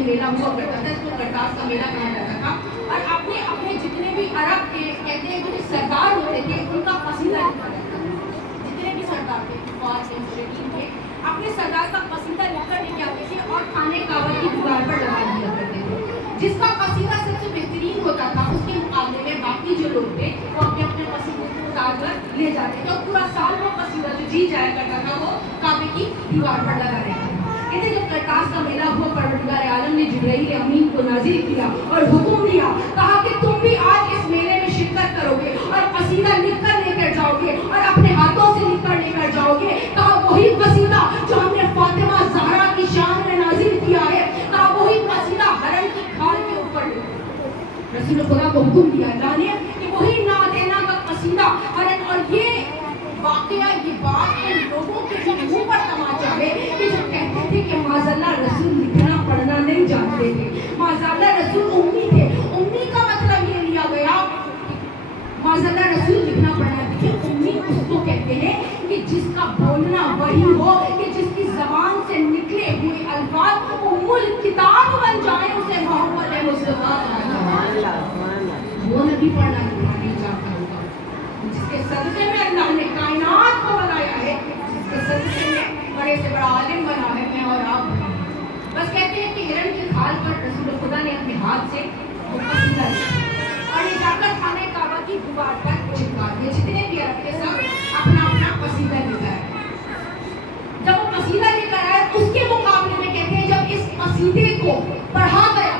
یہ میلہ ہوا کرتا تھا، اس کو کرتاس کا میلہ کہا جاتا تھا. اور اپنے جتنے بھی عرب کے کہتے ہیں جو سردار ہوتے تھے ان کا قصیدہ لکھا جاتا تھا. جتنے بھی سردار تھے فوج کے مشرقین تھے اپنے سردار کا قصیدہ لکھ کر لے کے آتے تھے اور خانے کعبہ کی دیوار پر لگا دیا کرتے تھے. جس کا قصیدہ سب سے بہترین ہوتا تھا اس کے مقابلے میں باقی جو لوگ تھے وہ اپنے اپنے قصیدے کو اتار کر لے جاتے تھے اور پورا سال وہ قصیدہ جو جی جایا کرتا تھا وہ کعبے کی دیوار پر لگا رہتا تھا. کہتے جب کرتاس کا میلہ ہوا پروردگار عالم نے جبرائیل امین کو نازل کیا اور حکم دیا، کہا کہ تم بھی آج اس میلے میں شرکت کرو گے اور قصیدہ لکھ کر لے کر جاؤ گے اور اپنے ہاتھوں سے لکھ کر لے کر جاؤ گے. کہا وہی قصیدہ جو ہم نے فاطمہ زہرا کی شان میں نازل کیا ہے، کہا وہی قصیدہ ہرن کی کھال کے اوپر لکھو. رسول خدا کو حکم دیا اللہ نے کہ وہی نعتینا کا قصیدہ ہرن. اور یہ واقعہ یہ بات ان لوگوں کے جو منہ پر تماچا ہے کہ جو کہتے تھے کہ معاذاللہ رسول لکھنا پڑھنا نہیں جانتے تھے، معاذاللہ رسول امی تھے. امی کا مطلب یہ لیا گیا معاذاللہ رسول لکھنا پڑھنا. دیکھیے امی اس کو کہتے ہیں کہ جس کا بولنا وہی ہو، کہ جس کی زبان سے نکلے ہوئے الفاظ ام الکتاب بن جائیں، اسے محمد مصطفیٰ وہ نبی پڑھنا نہیں چاہتا ہوگا جس کے صدقے میں اللہ نے کائنات کو بنایا ہے، جس کے صدقے میں بڑے سے بڑا عالم بنا ہے میں اور آپ بنے. بس کہتے ہیں کہ ہرن کی کھال پر رسول خدا نے اپنے ہاتھ سے وہ قصیدہ لکھا اور یہ جا کر خانہ کعبہ کی دیوار پر چپکا دیا. جتنے بھی عرب تھے سب اپنا اپنا قصیدہ لے کر آئے. جب وہ قصیدہ لے کر آئے اس کے مقابلے میں کہتے ہیں جب اس قصیدے کو پڑھا گیا